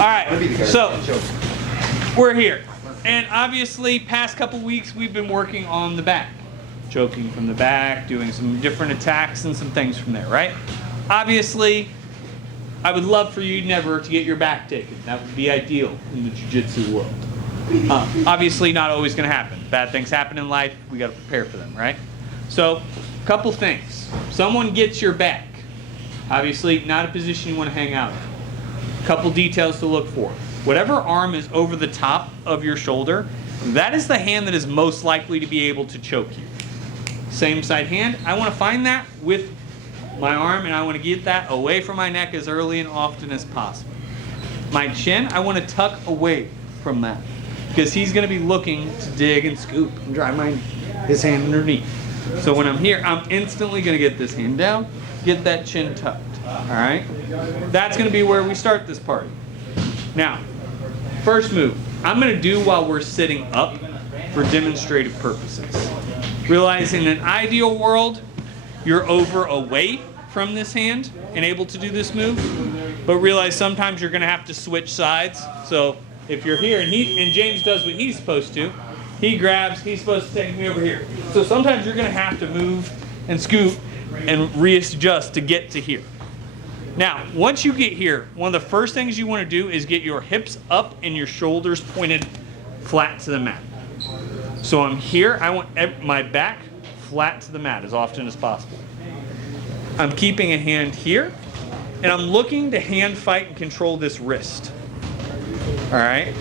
All right, so we're here. And obviously, past couple weeks, we've been working on the back. Choking from the back, doing some different attacks and some things from there, right? Obviously, I would love for you never to get your back taken. That would be ideal in the jiu-jitsu world. Obviously, not always going to happen. Bad things happen in life. We got to prepare for them, right? So, couple things. Someone gets your back. Obviously, not a position you want to hang out in. Couple details to look for. Whatever arm is over the top of your shoulder, that is the hand that is most likely to be able to choke you. Same side hand, I want to find that with my arm, and I want to get that away from my neck as early and often as possible. My chin, I want to tuck away from that, because he's going to be looking to dig and scoop and drive his hand underneath. So when I'm here, I'm instantly going to get this hand down, get that chin tucked. All right? That's going to be where we start this party. Now, first move, I'm going to do while we're sitting up for demonstrative purposes. Realize in an ideal world, you're away from this hand and able to do this move, but realize sometimes you're going to have to switch sides. So if you're here and James does what he's supposed to, he grabs, he's supposed to take me over here. So sometimes you're going to have to move and scoop and readjust to get to here. Now, once you get here, one of the first things you want to do is get your hips up and your shoulders pointed flat to the mat. So I'm here, I want my back flat to the mat as often as possible. I'm keeping a hand here, and I'm looking to hand fight and control this wrist. All right?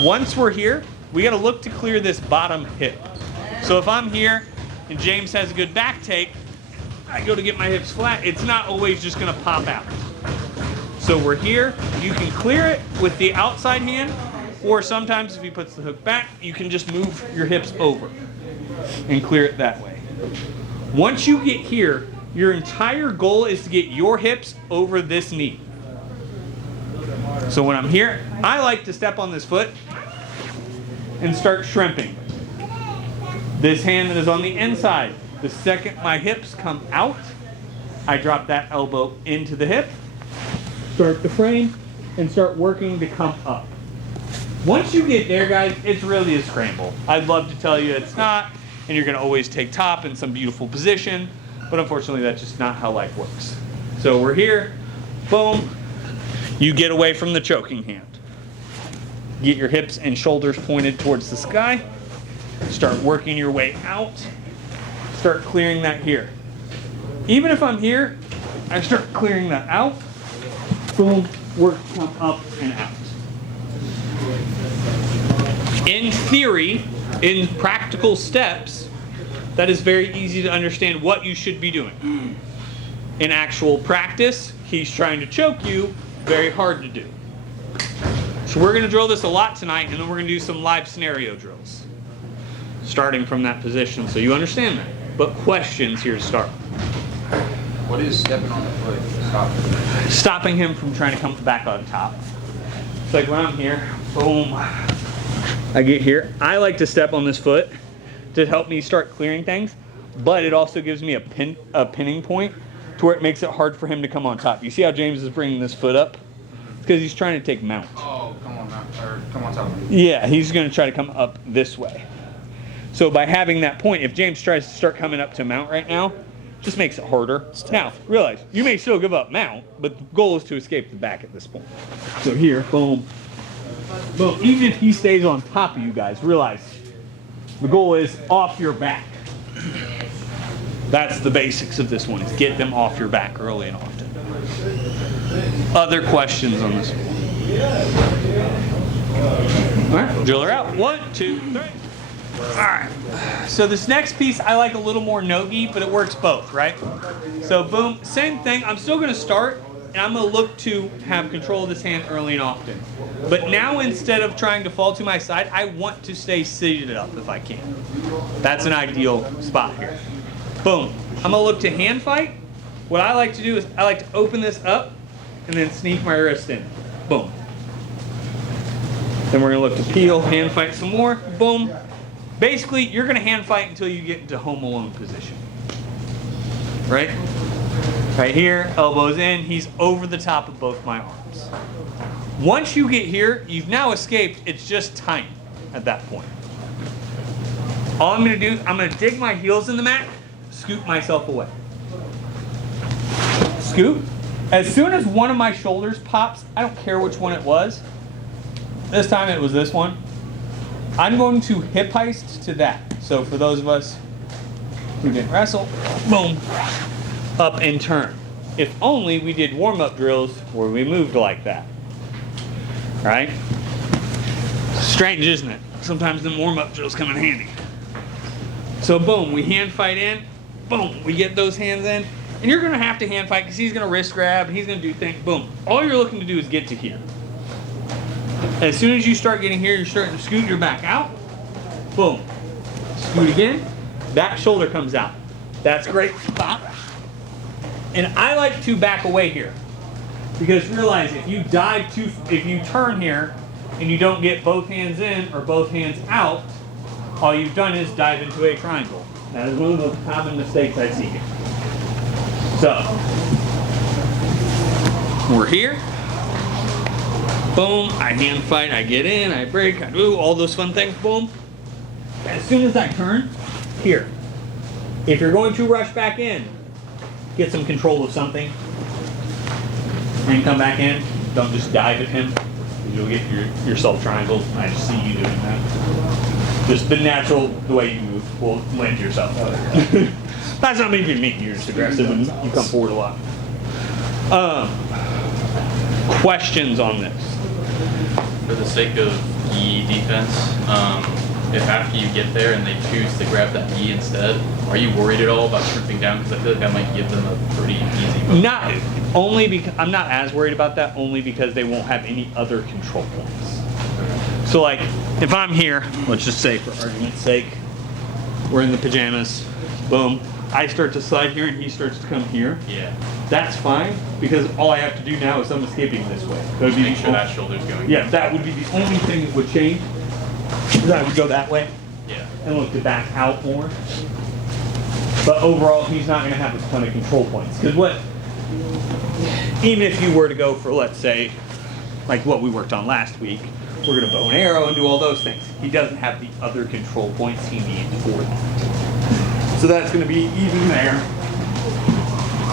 Once we're here, we got to look to clear this bottom hip. So if I'm here and James has a good back take, I go to get my hips flat, it's not always just going to pop out. So we're here, you can clear it with the outside hand, or sometimes if he puts the hook back, you can just move your hips over and clear it that way. Once you get here, your entire goal is to get your hips over this knee. So when I'm here, I like to step on this foot and start shrimping. This hand that is on the inside. The second my hips come out, I drop that elbow into the hip, start the frame, and start working to come up. Once you get there, guys, it's really a scramble. I'd love to tell you it's not, and you're going to always take top in some beautiful position, but unfortunately that's just not how life works. So we're here, boom, you get away from the choking hand. Get your hips and shoulders pointed towards the sky, start working your way out. Start clearing that here. Even if I'm here, I start clearing that out. Boom, work, come up and out. In theory, in practical steps, that is very easy to understand what you should be doing. In actual practice, he's trying to choke you, very hard to do. So we're going to drill this a lot tonight, and then we're going to do some live scenario drills. Starting from that position, so you understand that. But questions here to start. What is stepping on the foot? Stopping him from trying to come back on top. It's like when I'm here, boom. I get here. I like to step on this foot to help me start clearing things, but it also gives me a pinning point to where it makes it hard for him to come on top. You see how James is bringing this foot up? It's because he's trying to take mount. Oh, come on top. Yeah, he's going to try to come up this way. So by having that point, if James tries to start coming up to mount right now, just makes it harder. Now, realize, you may still give up mount, but the goal is to escape the back at this point. So here, boom. Boom. Even if he stays on top of you guys, realize the goal is off your back. That's the basics of this one, is get them off your back early and often. Other questions on this one? All right, drill her out. 1, 2, 3. Alright, so this next piece I like a little more no-gi, but it works both, right? So boom, same thing. I'm still going to start, and I'm going to look to have control of this hand early and often. But now instead of trying to fall to my side, I want to stay seated up if I can. That's an ideal spot here. Boom. I'm going to look to hand fight. What I like to do is I like to open this up and then sneak my wrist in. Boom. Then we're going to look to peel, hand fight some more. Boom. Basically, you're going to hand fight until you get into home alone position. Right? Right here, elbows in, he's over the top of both my arms. Once you get here, you've now escaped, it's just time at that point. All I'm gonna do, I'm gonna dig my heels in the mat, scoot myself away. Scoot. As soon as one of my shoulders pops, I don't care which one it was, this time it was this one, I'm going to hip heist to that. So for those of us who didn't wrestle, boom, up and turn. If only we did warm-up drills where we moved like that, right? Strange, isn't it? Sometimes the warm-up drills come in handy. So boom, we hand fight in, boom, we get those hands in, and you're gonna have to hand fight because he's gonna wrist grab, he's gonna do things, boom. All you're looking to do is get to here. As soon as you start getting here, you're starting to scoot your back out, boom. Scoot again, that shoulder comes out. That's great, pop. And I like to back away here because realize if you if you turn here and you don't get both hands in or both hands out, all you've done is dive into a triangle. That is one of the common mistakes I see here. So, we're here. Boom, I hand fight, I get in, I break, I do all those fun things, boom. As soon as I turn, here. If you're going to rush back in, get some control of something, and come back in. Don't just dive at him. You'll get yourself triangled. I just see you doing that. Just the way you move will lend yourself. That's not even me. You're just aggressive and you come forward a lot. Questions on this? For the sake of gi defense, if after you get there and they choose to grab that gi instead, are you worried at all about stripping down? Because I feel like that might give them a pretty easy move. Not only because I'm not as worried about that. Only because they won't have any other control points. So like, if I'm here, let's just say for argument's sake, we're in the pajamas. Boom. I start to slide here and he starts to come here. Yeah. That's fine because all I have to do now is I'm escaping this way. That would be Make sure that shoulder's going. Yeah, that would be the only thing that would change. Is I would go that way. Yeah. And look to back out more. But overall, he's not going to have a ton of control points. Because even if you were to go for, let's say, like what we worked on last week, we're going to bow and arrow and do all those things. He doesn't have the other control points he needs for that. So that's going to be even there.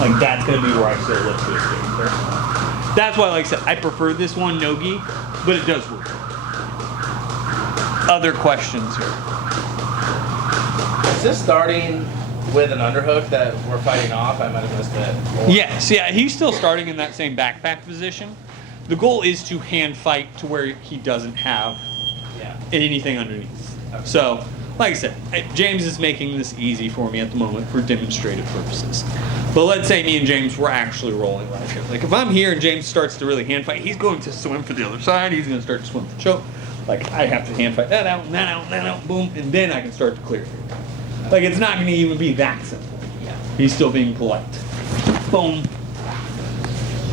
Like that's going to be where I say let's do it. That's why, like I said, I prefer this one, no gi, but it does work. Other questions here? Is this starting with an underhook that we're fighting off? I might have missed that. Yes, yeah, he's still starting in that same backpack position. The goal is to hand fight to where he doesn't have anything underneath. Okay. So, like I said, James is making this easy for me at the moment for demonstrative purposes. But let's say me and James were actually rolling right here. Like if I'm here and James starts to really hand fight, he's going to swim for the other side. He's going to start to swim for choke. Like I have to hand fight that out, and that out, and that out, boom, and then I can start to clear. Like it's not going to even be that simple. Yeah. He's still being polite. Boom,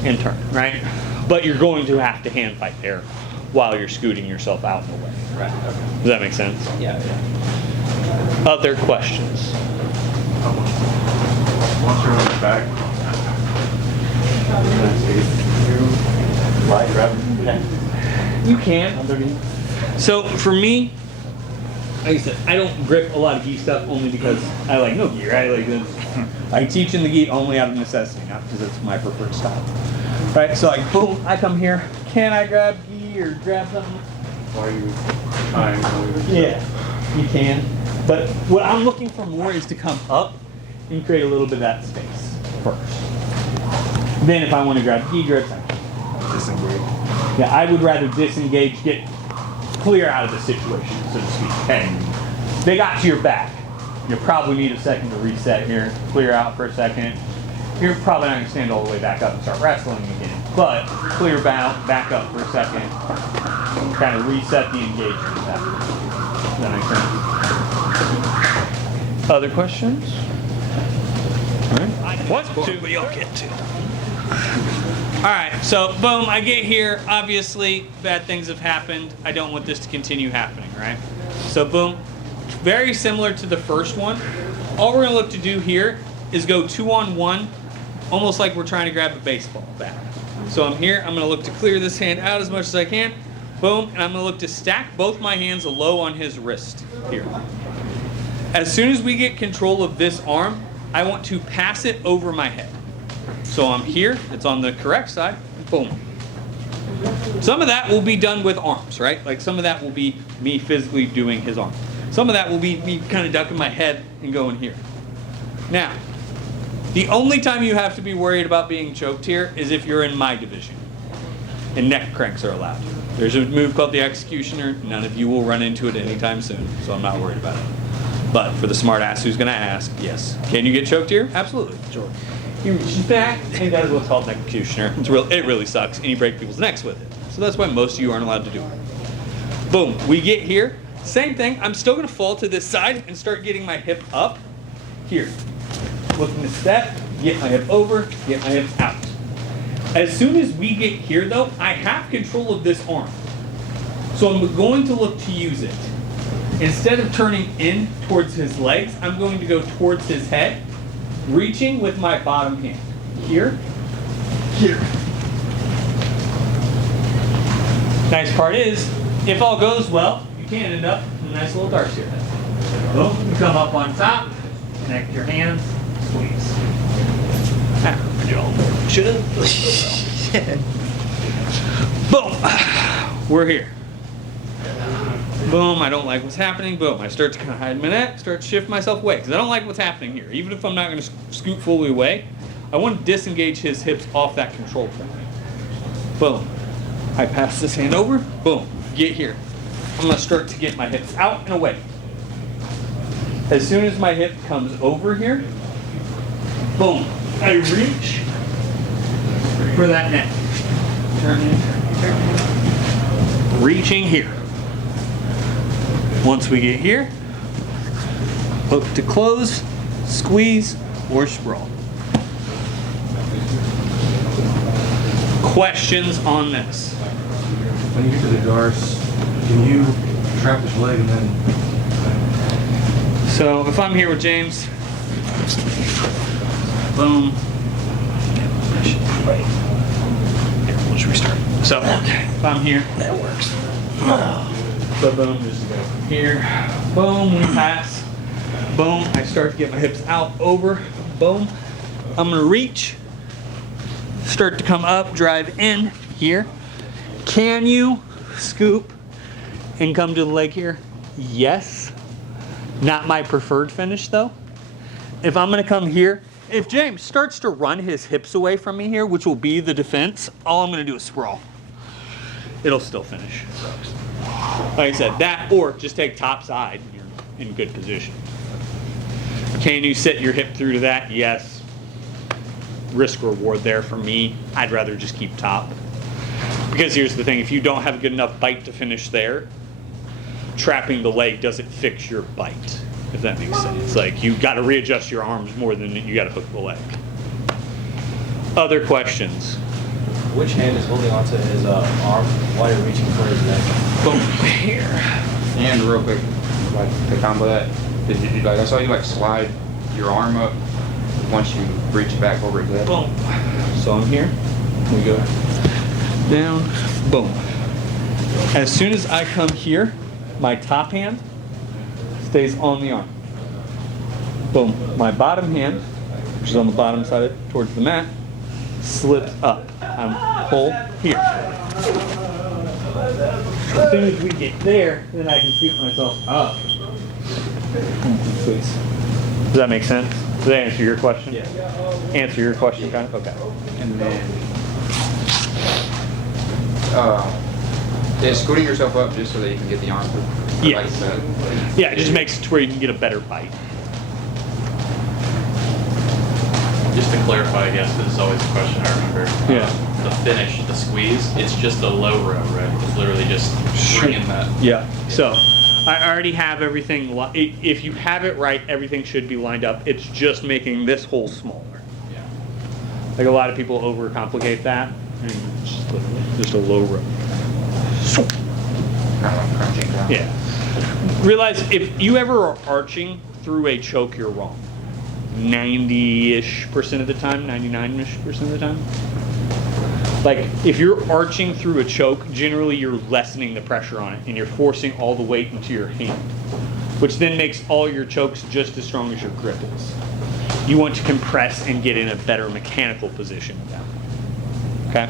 and turn, right? But you're going to have to hand fight there while you're scooting yourself out in the way. Right. Okay. Does that make sense? Yeah. Yeah. Other questions? Once you're on the back, You can underneath. So for me, like I said, I don't grip a lot of gi stuff only because I like no gi, right? Like this. I teach in the gi only out of necessity, not because it's my preferred style. Right? So like boom, I come here. Can I grab gi or grab something? while you tying over. Yeah, you can. But what I'm looking for more is to come up and create a little bit of that space first. Then if I want to grab gi grips, I can disengage. Yeah, I would rather disengage, get clear out of the situation, so to speak. Okay, they got to your back. You probably need a second to reset here, clear out for a second. You're probably not going to stand all the way back up and start wrestling again. But clear back up for a second, kind of reset the engagement. Does that make sense? Other questions? All right. One, two, but you'll get to. All right, so boom, I get here. Obviously, bad things have happened. I don't want this to continue happening, right? So boom, very similar to the first one. All we're gonna look to do here is go 2-on-1 almost like we're trying to grab a baseball bat. So I'm here, I'm gonna look to clear this hand out as much as I can. Boom, and I'm gonna look to stack both my hands low on his wrist here. As soon as we get control of this arm, I want to pass it over my head. So I'm here, it's on the correct side, boom. Some of that will be done with arms, right? Like some of that will be me physically doing his arm. Some of that will be me kind of ducking my head and going here. Now, the only time you have to be worried about being choked here is if you're in my division. And neck cranks are allowed. There's a move called the executioner. None of you will run into it anytime soon, so I'm not worried about it. But for the smart ass who's gonna ask, yes. Can you get choked here? Absolutely. Sure. He reaches back and does what's called an executioner. It really sucks, and you break people's necks with it. So that's why most of you aren't allowed to do it. Boom, we get here. Same thing, I'm still gonna fall to this side and start getting my hip up here. Looking to step, get my hip over, get my hips out. As soon as we get here though, I have control of this arm. So I'm going to look to use it. Instead of turning in towards his legs, I'm going to go towards his head, reaching with my bottom hand. Here, here. Nice part is, if all goes well, you can end up in a nice little darts here. Boom, you come up on top, connect your hands, squeeze. Boom, we're here. Boom, I don't like what's happening. Boom, I start to kind of hide my neck, start to shift myself away because I don't like what's happening here. Even if I'm not going to scoot fully away, I want to disengage his hips off that control point. Boom, I pass this hand over. Boom, get here. I'm going to start to get my hips out and away. As soon as my hip comes over here, boom, I reach for that neck. Turn in, turn in. Reaching here. Once we get here, hook to close, squeeze, or sprawl. Questions on this? When you get to the darts, can you trap his leg and then? So if I'm here with James, boom. Wait. Here, we'll just restart. So if I'm here, that works. So boom, just go here. Boom, we pass. Boom, I start to get my hips out, over. Boom. I'm gonna reach. Start to come up, drive in here. Can you scoop and come to the leg here? Yes. Not my preferred finish though. If I'm gonna come here, if James starts to run his hips away from me here, which will be the defense, all I'm gonna do is sprawl. It'll still finish. Like I said, that or just take top side and you're in good position. Can you sit your hip through to that? Yes. Risk reward there for me. I'd rather just keep top. Because here's the thing, if you don't have a good enough bite to finish there, trapping the leg doesn't fix your bite, if that makes sense. Like you gotta readjust your arms more than you gotta hook the leg. Other questions? Which hand is holding onto his arm while you're reaching for his neck? Boom, here. And real quick, like to combo that, did you like I saw you like slide your arm up once you reach back over his head. Boom. So I'm here. We go down. Boom. As soon as I come here, my top hand stays on the arm. Boom. My bottom hand, which is on the bottom side towards the mat, slips up. I'm pulled here. As soon as we get there, then I can scoop myself up. Please. Does that make sense? Does that answer your question? Yeah. Answer your question, kind of? Okay. And then, is scooting yourself up just so that you can get the arm through? Yes. Yeah, it just makes it to where you can get a better bite. Just to clarify, I guess, this is always a question I remember. Yeah. The finish, the squeeze, it's just a low row, right? It's literally just bringing that. Yeah. So I already have everything. If you have it right, everything should be lined up. It's just making this hole smaller. Yeah. Like a lot of people overcomplicate that. And it's just literally just a low row. Kind of like crunching down. Yeah. Realize if you ever are arching through a choke, you're wrong. 90-ish% of the time, 99-ish% of the time. Like, if you're arching through a choke, generally you're lessening the pressure on it and you're forcing all the weight into your hand, which then makes all your chokes just as strong as your grip is. You want to compress and get in a better mechanical position with that. Okay?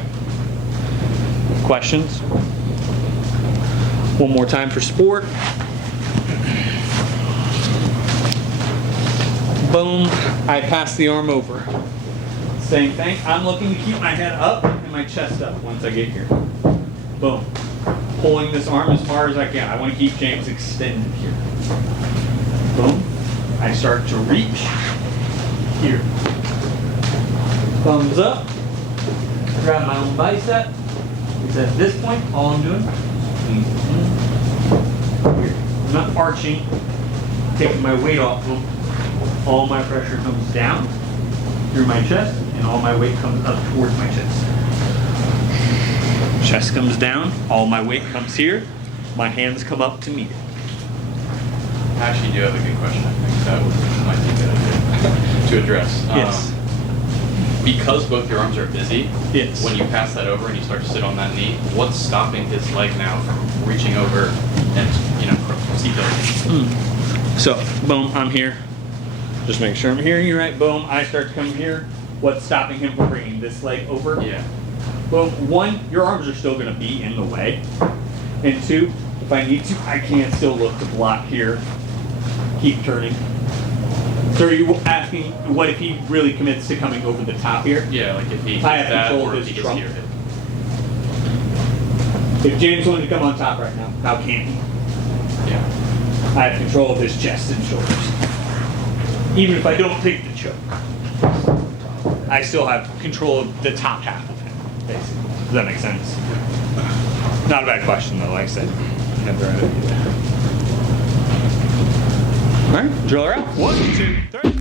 Questions? One more time for sport. Boom, I pass the arm over. Same thing, I'm looking to keep my head up and my chest up once I get here. Boom. Pulling this arm as far as I can. I want to keep James extended here. Boom. I start to reach here. Thumbs up. Grab my own bicep. It's at this point, all I'm doing. Here. I'm not arching, taking my weight off them. All my pressure comes down through my chest, and all my weight comes up towards my chest. Chest comes down, all my weight comes here, my hands come up to meet it. I actually do have a good question. I think that might be a good idea to address. Yes. Because both your arms are busy, Yes. when you pass that over and you start to sit on that knee, what's stopping his leg now from reaching over and, seat building? So, boom, I'm here. Just make sure I'm hearing you right. Boom, I start to come here. What's stopping him from bringing this leg over? Yeah. Boom, one, your arms are still going to be in the way. And two, if I need to, I can still look to block here. Keep turning. So are you asking what if he really commits to coming over the top here? Yeah, like if he hits I have that control or of if his he gets trunk. to your hip. If James wanted to come on top right now, how can he? Yeah. I have control of his chest and shoulders. Even if I don't take the choke, I still have control of the top half of him, basically. Does that make sense? Not a bad question, though, like I said. Never had it. All right, drill her out. 1, 2, 3.